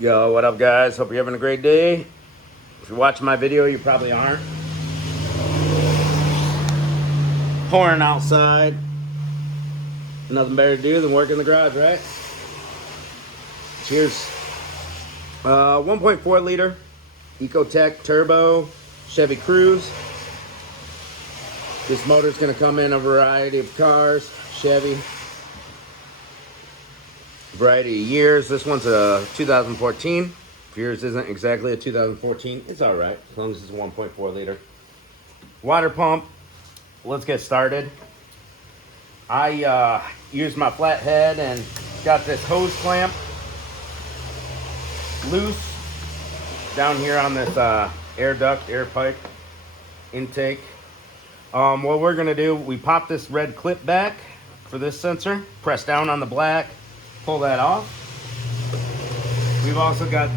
Yo, what up guys? Hope you're having a great day. If you're watching my video, you probably aren't. Pouring outside. Nothing better to do than work in the garage, right? Cheers. 1.4 liter Ecotech Turbo Chevy Cruze. This motor's gonna come in a variety of cars. Chevy. Variety of years. This one's a 2014. If yours isn't exactly a 2014, it's all right as long as it's a 1.4 liter. Water pump. Let's get started. I used my flathead and got this hose clamp loose down here on this air duct, air pipe intake. What we're gonna do, we pop this red clip back for this sensor, press down on the black, pull that off. We've also got,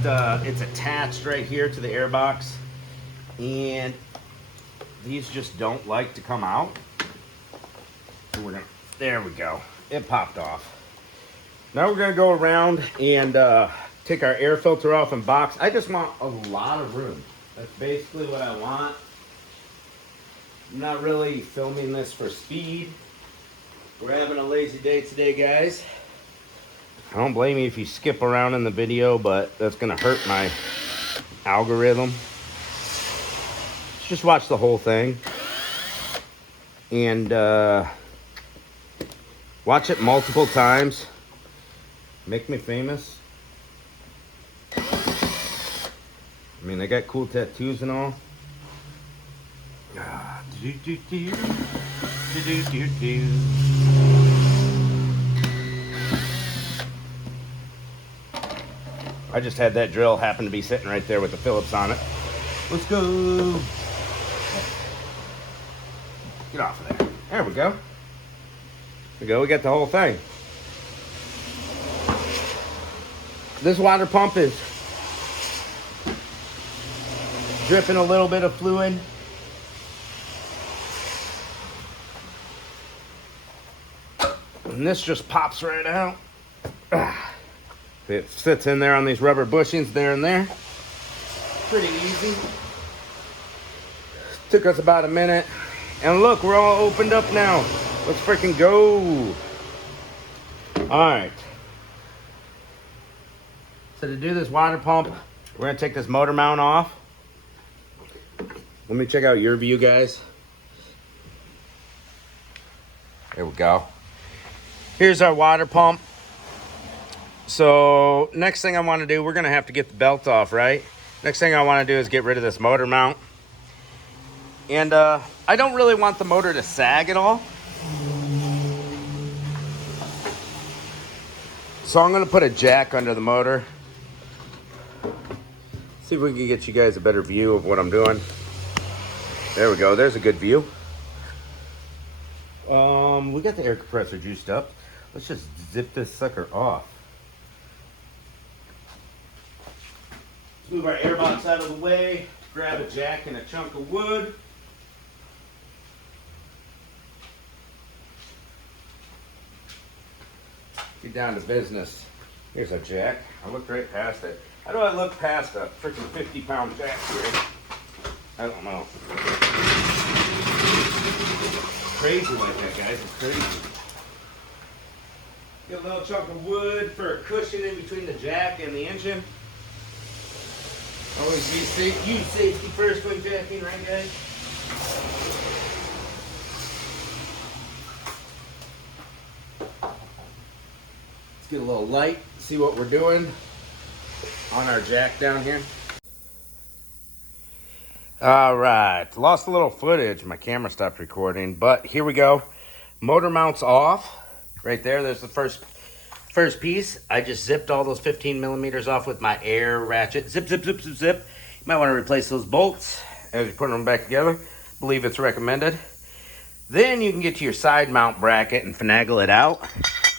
it's attached right here to the air box, and these just don't like to come out. So we're gonna, there we go. It popped off. Now we're gonna go around and take our air filter off and box. I just want a lot of room. That's basically what I want. I'm not really filming this for speed. We're having a lazy day today, guys. I don't blame you if you skip around in the video, but that's gonna hurt my algorithm. Just watch the whole thing. And watch it multiple times. Make me famous. I mean, they got cool tattoos and all. I just had that drill happen to be sitting right there with the Phillips on it. Let's go. Get off of there. There we go. There we go. We got the whole thing. This water pump is dripping a little bit of fluid. And this just pops right out. It sits in there on these rubber bushings there and there. Pretty easy. Took us about a minute. And look, we're all opened up now. Let's freaking go. Alright. So to do this water pump, we're going to take this motor mount off. Let me check out your view, guys. There we go. Here's our water pump. So next thing I want to do, we're going to have to get the belt off, right? Next thing I want to do is get rid of this motor mount. And I don't really want the motor to sag at all. So I'm going to put a jack under the motor. See if we can get you guys a better view of what I'm doing. There we go. There's a good view. We got the air compressor juiced up. Let's just zip this sucker off. Let's move our air box out of the way. Grab a jack and a chunk of wood. Get down to business. Here's a jack. I looked right past it. How do I look past a freaking 50-pound jack here? I don't know. Crazy like that, guys. It's crazy. Get a little chunk of wood for a cushion in between the jack and the engine. Always be safe. Use safety first when jacking, right, guys? Let's get a little light, see what we're doing on our jack down here. All right, lost a little footage. My camera stopped recording, but here we go. Motor mounts off. Right there, there's the first piece. I just zipped all those 15 millimeters off with my air ratchet. Zip, zip, zip, zip, zip. You might want to replace those bolts as you're putting them back together. I believe it's recommended. Then you can get to your side mount bracket and finagle it out.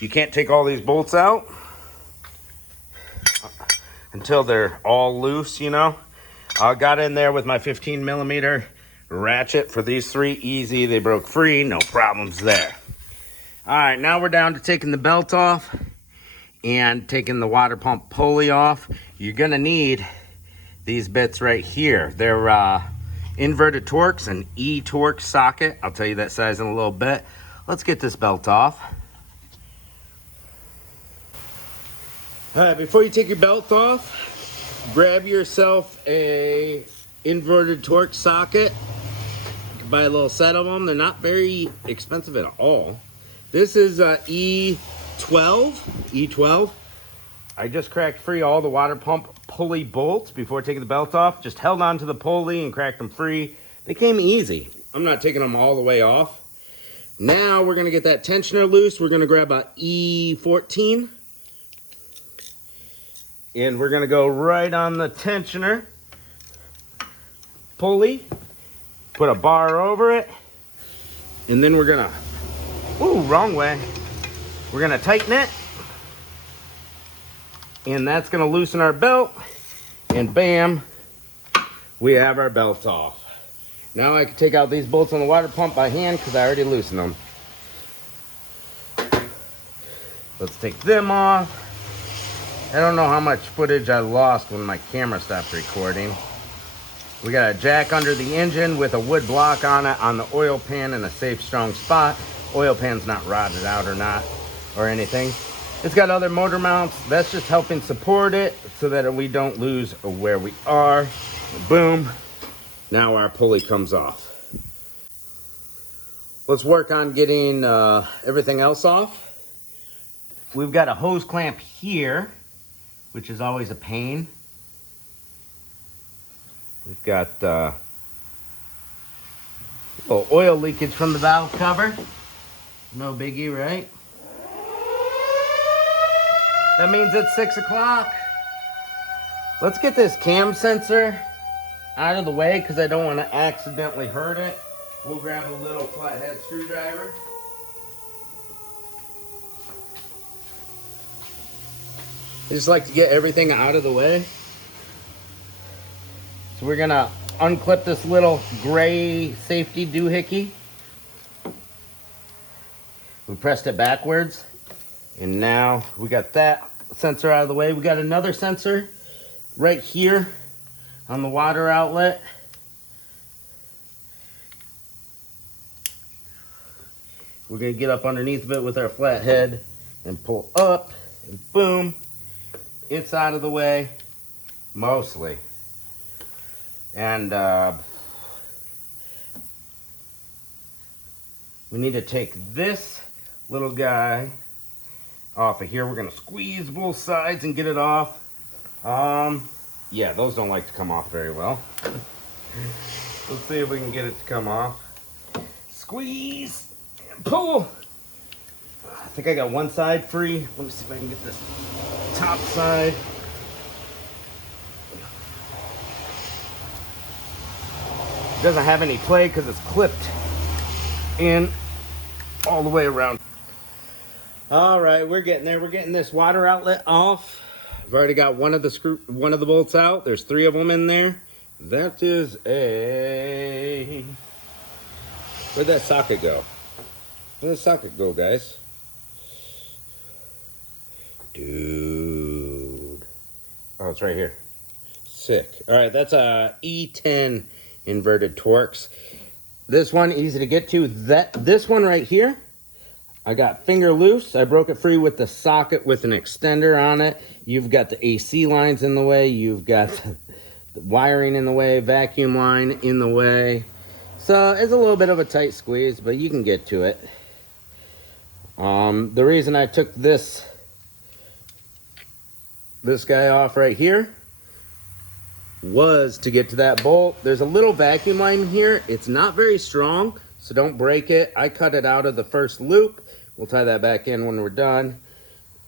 You can't take all these bolts out until they're all loose, you know. I got in there with my 15 millimeter ratchet for these three. Easy, they broke free, no problems there. All right, now we're down to taking the belt off and taking the water pump pulley off, you're gonna need these bits right here. They're inverted Torx, an E-Torx socket. I'll tell you that size in a little bit. Let's get this belt off. All right, before you take your belt off, grab yourself a inverted Torx socket. You can buy a little set of them. They're not very expensive at all. This is E12. I just cracked free all the water pump pulley bolts before taking the belt off. Just held on to the pulley and cracked them free. They came easy. I'm not taking them all the way off. Now we're gonna get that tensioner loose. We're gonna grab a E14. And we're gonna go right on the tensioner pulley. Put a bar over it. And then we're gonna, ooh, wrong way. We're gonna tighten it. And that's gonna loosen our belt. And bam, we have our belt off. Now I can take out these bolts on the water pump by hand because I already loosened them. Let's take them off. I don't know how much footage I lost when my camera stopped recording. We got a jack under the engine with a wood block on it on the oil pan in a safe, strong spot. Oil pan's not rotted out or anything. It's got other motor mounts. That's just helping support it so that we don't lose where we are. Boom. Now our pulley comes off. Let's work on getting everything else off. We've got a hose clamp here, which is always a pain. We've got a little oil leakage from the valve cover. No biggie, right? That means it's 6 o'clock. Let's get this cam sensor out of the way because I don't want to accidentally hurt it. We'll grab a little flathead screwdriver. I just like to get everything out of the way. So we're gonna unclip this little gray safety doohickey. We pressed it backwards. And now we got that sensor out of the way. We got another sensor right here on the water outlet. We're gonna get up underneath of it with our flathead and pull up, and boom, it's out of the way, mostly. And we need to take this little guy off of here. We're gonna squeeze both sides and get it off. Yeah, those don't like to come off very well. Let's see if we can get it to come off. Squeeze and pull. I think I got one side free. Let me see if I can get this top side. It doesn't have any play because it's clipped in all the way around. All right, we're getting there. We're getting this water outlet off. I've already got one of the bolts out. There's 3 of them in there. That is a... Where'd that socket go? Where'd the socket go, guys? Dude. Oh, it's right here. Sick. All right, that's a E10 inverted Torx. This one, easy to get to. This one right here, I got finger loose. I broke it free with the socket with an extender on it. You've got the AC lines in the way. You've got the wiring in the way, vacuum line in the way. So it's a little bit of a tight squeeze, but you can get to it. The reason I took this guy off right here was to get to that bolt. There's a little vacuum line here. It's not very strong, so don't break it. I cut it out of the first loop. We'll tie that back in when we're done.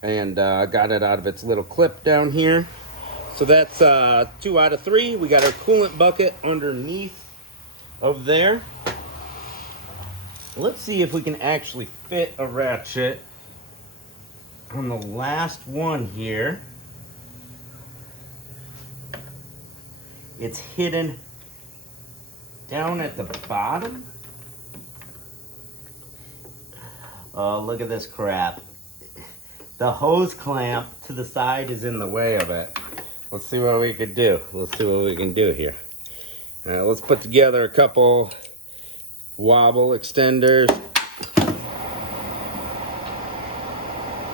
And got it out of its little clip down here. So that's 2 out of 3. We got our coolant bucket underneath of there. Let's see if we can actually fit a ratchet on the last one here. It's hidden down at the bottom. Oh, look at this crap. The hose clamp to the side is in the way of it. Let's see what we could do. Let's see what we can do here. All right, let's put together a couple wobble extenders.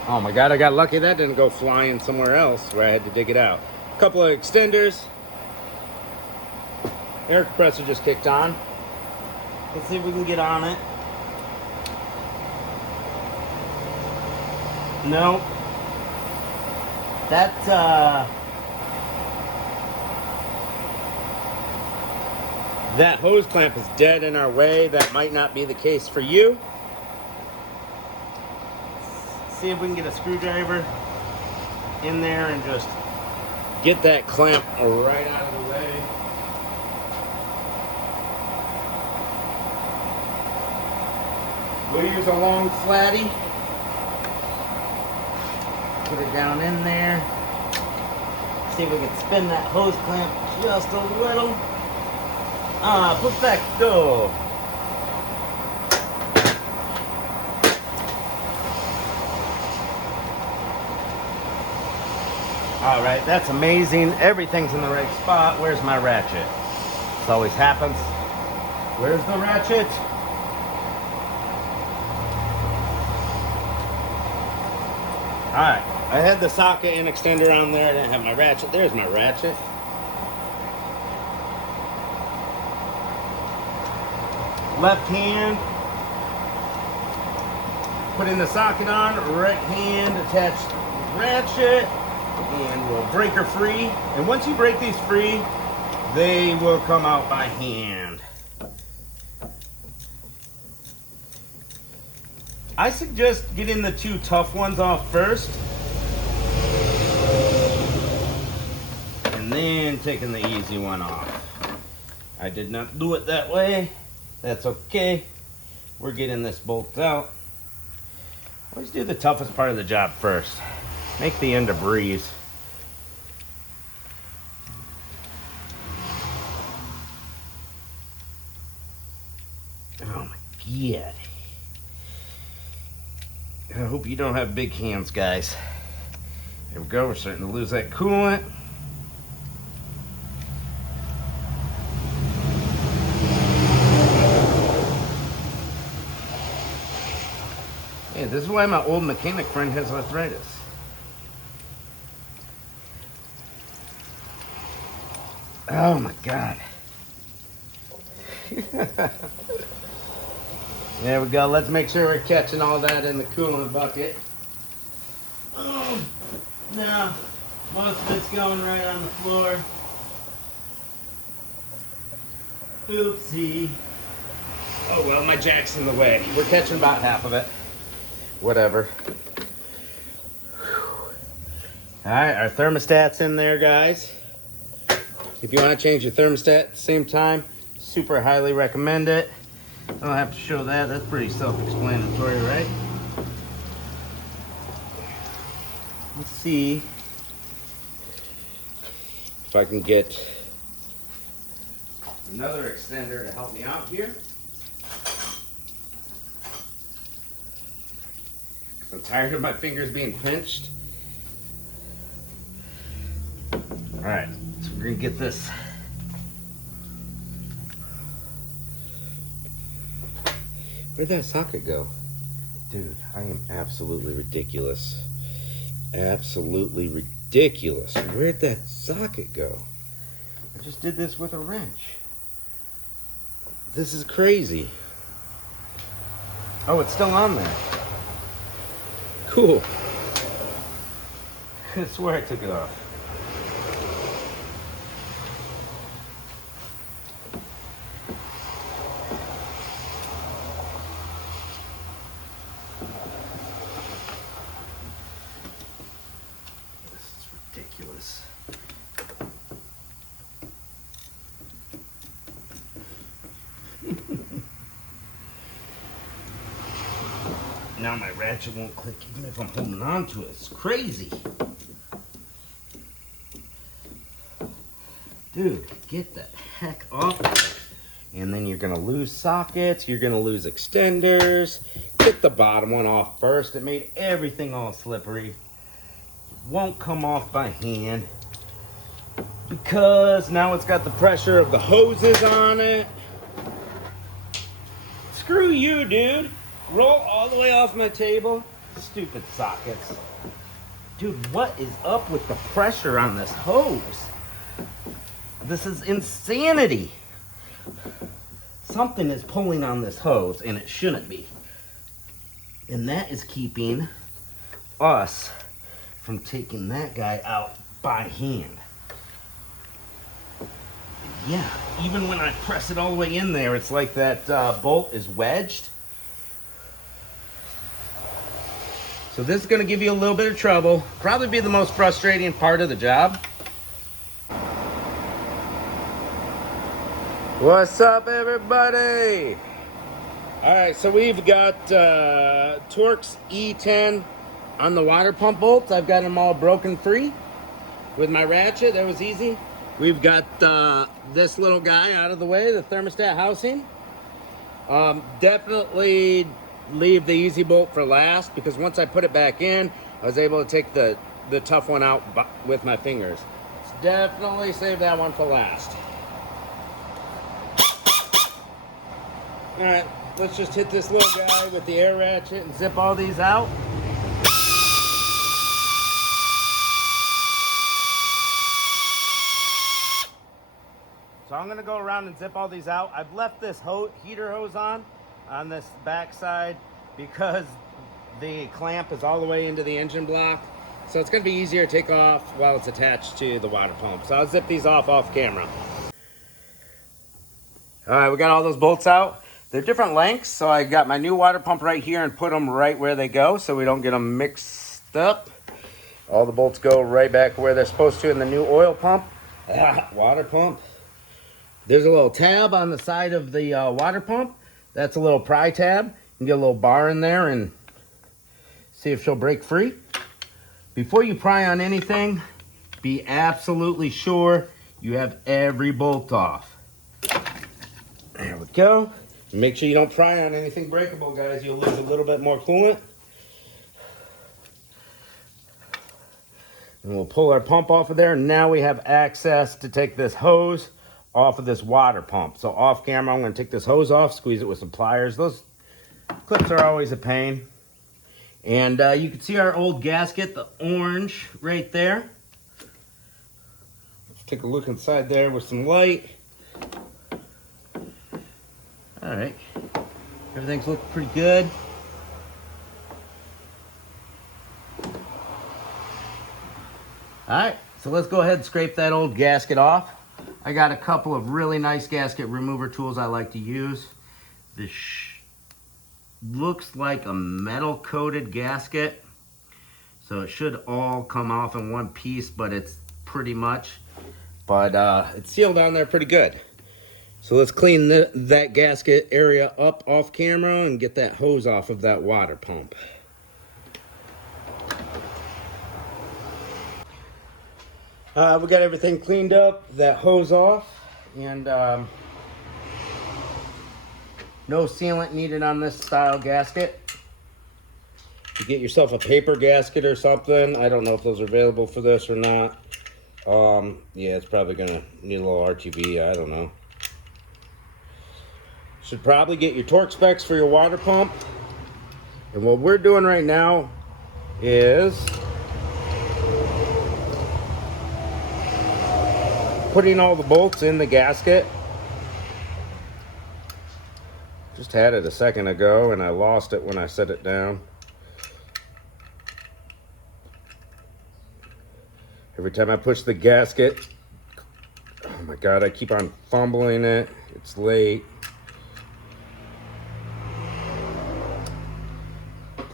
Oh my God, I got lucky that didn't go flying somewhere else where I had to dig it out. A couple of extenders. Air compressor just kicked on. Let's see if we can get on it. No. That hose clamp is dead in our way. That might not be the case for you. See if we can get a screwdriver in there and just get that clamp right out of the way. We'll use a long flatty. Put it down in there. See if we can spin that hose clamp just a little. Perfecto. All right, that's amazing. Everything's in the right spot. Where's my ratchet? This always happens. Where's the ratchet? All right, I had the socket and extender on there. I didn't have my ratchet. There's my ratchet. Left hand, putting the socket on. Right hand, attach the ratchet, and we'll break her free. And once you break these free, they will come out by hand. I suggest getting the two tough ones off first, and then taking the easy one off. I did not do it that way. That's okay. We're getting this bolt out. Always do the toughest part of the job first. Make the end a breeze. Oh my God. I hope you don't have big hands, guys. There we go. We're starting to lose that coolant. Hey, this is why my old mechanic friend has arthritis. Oh my God. There we go. Let's make sure we're catching all that in the coolant bucket. Oh, no. Most of it's going right on the floor. Oopsie. Oh well, my jack's in the way. We're catching about half of it. Whatever. Alright, our thermostat's in there, guys. If you want to change your thermostat at the same time, super highly recommend it. I don't have to show that. That's pretty self-explanatory, right? Let's see if I can get another extender to help me out here. I'm tired of my fingers being pinched. All right, so we're gonna get this. Where'd that socket go? Dude, I am absolutely ridiculous. Absolutely ridiculous. Where'd that socket go? I just did this with a wrench. This is crazy. Oh, it's still on there. Cool. I swear I took it off. This is ridiculous. Now my ratchet won't click even if I'm holding on to it. It's crazy. Dude, get the heck off of it. And then you're gonna lose sockets, you're gonna lose extenders. get the bottom one off first. It made everything all slippery. Won't come off by hand because now it's got the pressure of the hoses on it. Screw you, dude. Roll all the way off my table. Stupid sockets. Dude, what is up with the pressure on this hose? This is insanity. Something is pulling on this hose and it shouldn't be. And that is keeping us from taking that guy out by hand. Yeah, even when I press it all the way in there, it's like that bolt is wedged. So this is going to give you a little bit of trouble. Probably be the most frustrating part of the job. What's up, everybody? All right, so we've got Torx E10 on the water pump bolts. I've got them all broken free with my ratchet. That was easy. We've got this little guy out of the way, the thermostat housing. Definitely leave the easy bolt for last, because once I put it back in, I was able to take the tough one out with my fingers. So definitely save that one for last. All right, let's just hit this little guy with the air ratchet and zip all these out. So I'm gonna go around and zip all these out. I've left this heater hose on this back side because the clamp is all the way into the engine block. So it's gonna be easier to take off while it's attached to the water pump. So I'll zip these off camera. All right, we got all those bolts out. They're different lengths, so I got my new water pump right here and put them right where they go so we don't get them mixed up. All the bolts go right back where they're supposed to in the new oil pump. Water pump. There's a little tab on the side of the water pump. That's a little pry tab. You can get a little bar in there and see if she'll break free. Before you pry on anything, be absolutely sure you have every bolt off. There we go. Make sure you don't pry on anything breakable, guys. You'll lose a little bit more coolant. And we'll pull our pump off of there. Now we have access to take this hose off of this water pump. So off camera, I'm going to take this hose off, squeeze it with some pliers. Those clips are always a pain. And you can see our old gasket, the orange right there. Let's take a look inside there with some light. All right, everything's looking pretty good. All right, so let's go ahead and scrape that old gasket off. I got a couple of really nice gasket remover tools I like to use. This looks like a metal coated gasket, so it should all come off in one piece, but it's pretty much, but it's sealed down there pretty good. So let's clean that gasket area up off camera and get that hose off of that water pump. We got everything cleaned up, that hose off, and no sealant needed on this style gasket. You get yourself a paper gasket or something. I don't know if those are available for this or not. Yeah, it's probably gonna need a little RTV, I don't know. Should probably get your torque specs for your water pump. And what we're doing right now is putting all the bolts in the gasket. Just had it a second ago and I lost it when I set it down. Every time I push the gasket, oh my God, I keep on fumbling it. It's late.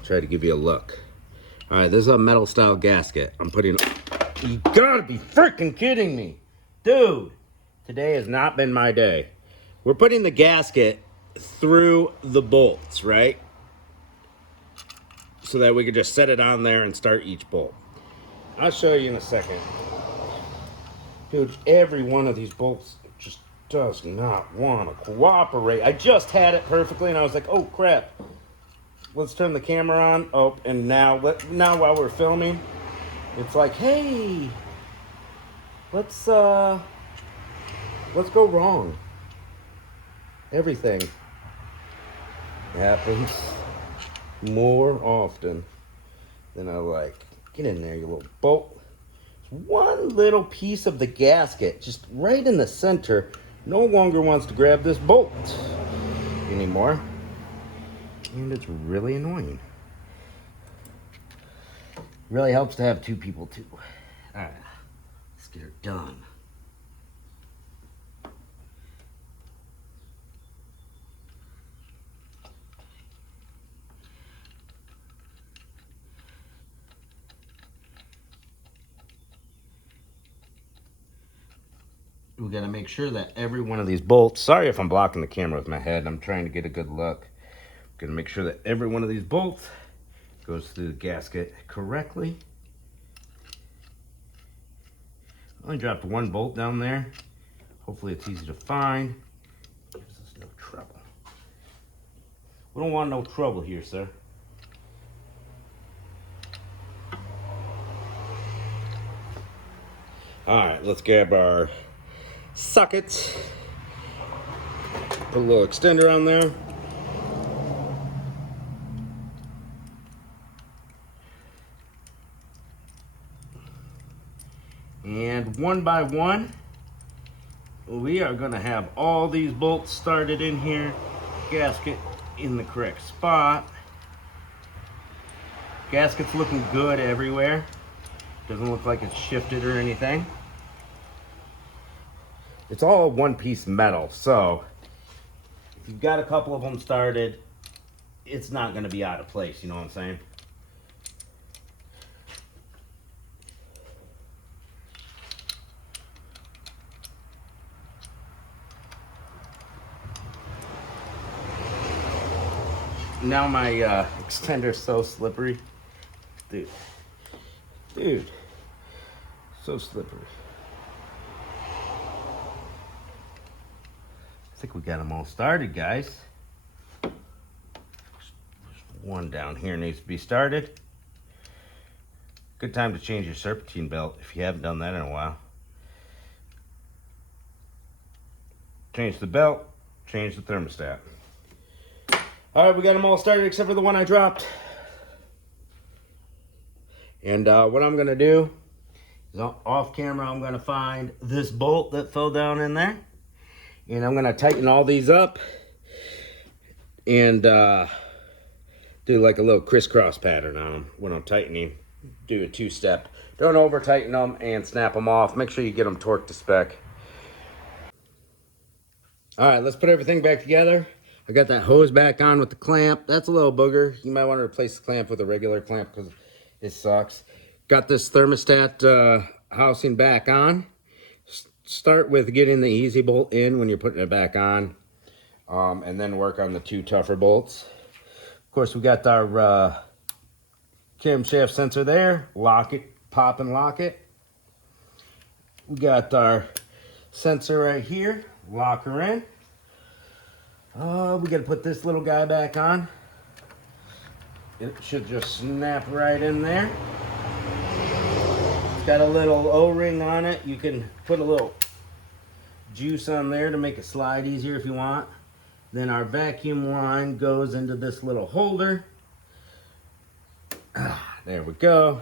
Try to give you a look. All right, this is a metal style gasket. I'm putting, you gotta be freaking kidding me. Dude, today has not been my day. We're putting the gasket through the bolts, right? So that we could just set it on there and start each bolt. I'll show you in a second. Dude, every one of these bolts just does not want to cooperate. I just had it perfectly and I was like, oh crap. let's turn the camera on. Oh, and now while we're filming, it's like, hey, let's go wrong. Everything happens more often than I like. Get in there, you little bolt. One little piece of the gasket, just right in the center, no longer wants to grab this bolt anymore. And it's really annoying. Really helps to have two people too. Alright, let's get her done. We gotta make sure that every one of these bolts, sorry if I'm blocking the camera with my head, I'm trying to get a good look. Gonna make sure that every one of these bolts goes through the gasket correctly. Only dropped one bolt down there. Hopefully it's easy to find. Gives us no trouble. We don't want no trouble here, sir. Alright, let's grab our sockets. Put a little extender on there. And one by one, we are going to have all these bolts started in here. Gasket in the correct spot. Gasket's looking good everywhere. Doesn't look like it's shifted or anything. It's all one-piece metal, so if you've got a couple of them started, it's not going to be out of place, you know what I'm saying? Now my extender's so slippery. Dude, so slippery. I think we got them all started, guys. There's one down here needs to be started. Good time to change your serpentine belt if you haven't done that in a while. Change the belt, change the thermostat. All right, we got them all started except for the one I dropped. And what I'm gonna do is off camera, I'm gonna find this bolt that fell down in there. And I'm gonna tighten all these up and do like a little crisscross pattern on them when I'm tightening. Do a two-step. Don't over tighten them and snap them off. Make sure you get them torqued to spec. All right, let's put everything back together. I got that hose back on with the clamp. That's a little booger. You might want to replace the clamp with a regular clamp because it sucks. Got this thermostat housing back on. Start with getting the easy bolt in when you're putting it back on, and then work on the two tougher bolts. Of course, we got our camshaft sensor there. Lock it, pop and lock it. We got our sensor right here. Lock her in. We got to put this little guy back on. It should just snap right in there. Got a little O-ring on it. You can put a little juice on there to make it slide easier if you want. Then our vacuum line goes into this little holder. There we go.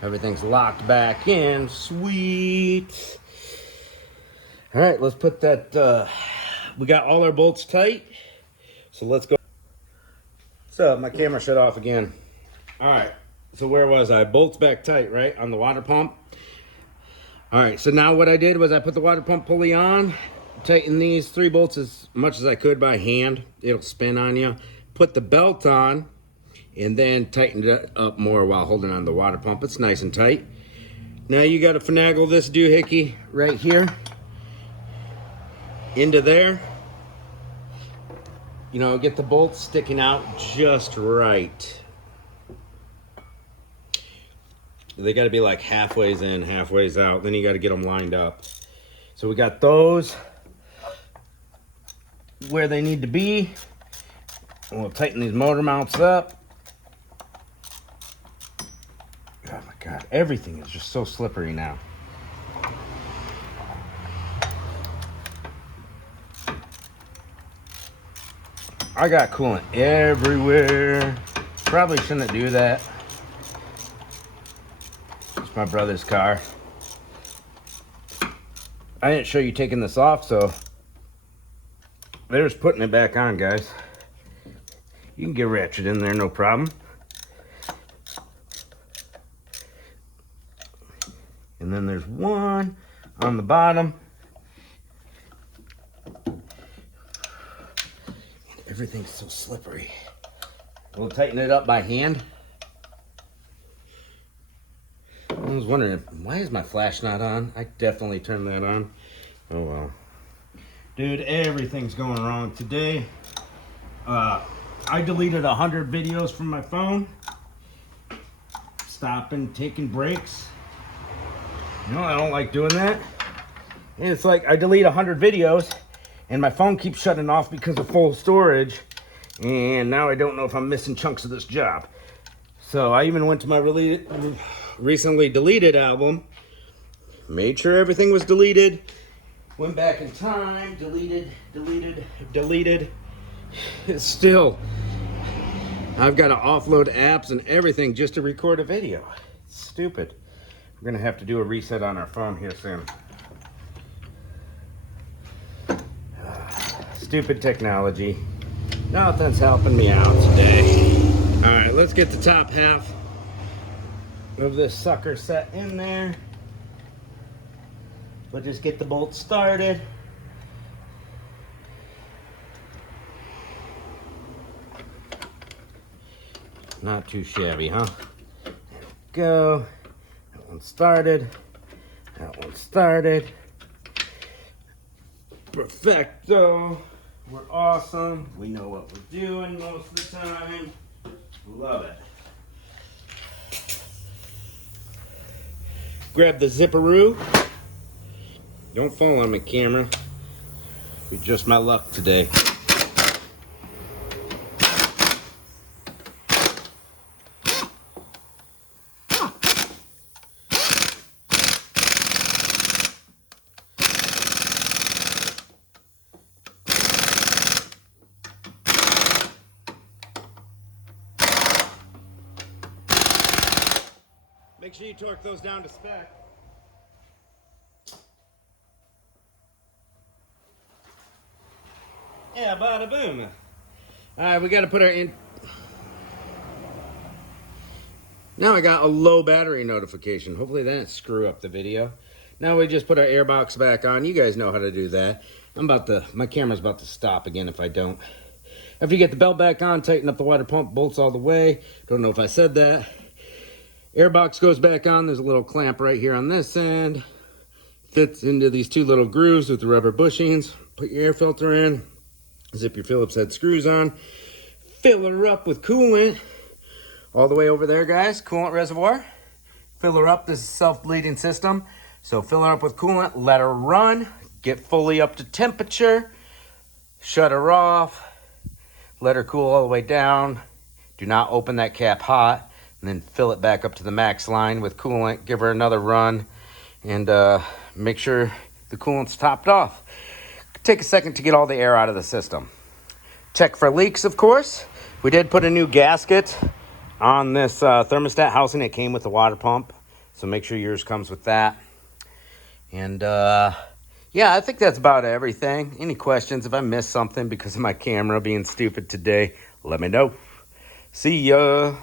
Everything's locked back in. Sweet. All right, let's put that. We got all our bolts tight. So let's go. So my camera shut off again. All right. So where was I? Bolts back tight, right? On the water pump. All right, so now what I did was I put the water pump pulley on, tighten these 3 bolts as much as I could by hand. It'll spin on you. Put the belt on, and then tighten it up more while holding on the water pump. It's nice and tight. Now you got to finagle this doohickey right here into there. You know, get the bolts sticking out just right. They got to be like halfways in, halfways out. Then you got to get them lined up. So we got those where they need to be. We'll tighten these motor mounts up. Oh my God, everything is just so slippery now. I got coolant everywhere. Probably shouldn't do that. It's my brother's car. I didn't show you taking this off, so there's putting it back on, guys. You can get ratchet in there, no problem. And then there's one on the bottom. Everything's so slippery. We'll tighten it up by hand. I was wondering, why is my flash not on? I definitely turned that on. Oh well. Dude, everything's going wrong today. I deleted 100 videos from my phone. Stopping, taking breaks. You know, I don't like doing that. And it's like I delete 100 videos and my phone keeps shutting off because of full storage. And now I don't know if I'm missing chunks of this job. So I even went to my recently deleted album, made sure everything was deleted, went back in time, deleted. Still, I've got to offload apps and everything just to record a video. It's stupid. We're gonna have to do a reset on our phone here soon. Stupid technology. Nothing's helping me out today. All right, let's get the top half of this sucker set in there. We'll just get the bolt started. Not too shabby, huh? There we go. That one started. That one started. Perfecto. We're awesome. We know what we're doing most of the time. Love it. Grab the zipperoo. Don't fall on my camera. You're just my luck today. Make sure you torque those down to spec. Yeah, bada boom. All right, we got to put our in. Now I got a low battery notification. Hopefully that didn't screw up the video. Now we just put our airbox back on. You guys know how to do that. My camera's about to stop again if I don't. After you get the belt back on, tighten up the water pump, bolts all the way. Don't know if I said that. Airbox goes back on. There's a little clamp right here on this end. Fits into these two little grooves with the rubber bushings. Put your air filter in. Zip your Phillips head screws on. Fill her up with coolant. All the way over there, guys. Coolant reservoir. Fill her up. This is a self-bleeding system. So fill her up with coolant. Let her run. Get fully up to temperature. Shut her off. Let her cool all the way down. Do not open that cap hot. And then fill it back up to the max line with coolant. Give her another run. And make sure the coolant's topped off. Take a second to get all the air out of the system. Check for leaks, of course. We did put a new gasket on this thermostat housing. It came with the water pump. So make sure yours comes with that. And yeah, I think that's about everything. Any questions? If I missed something because of my camera being stupid today, let me know. See ya.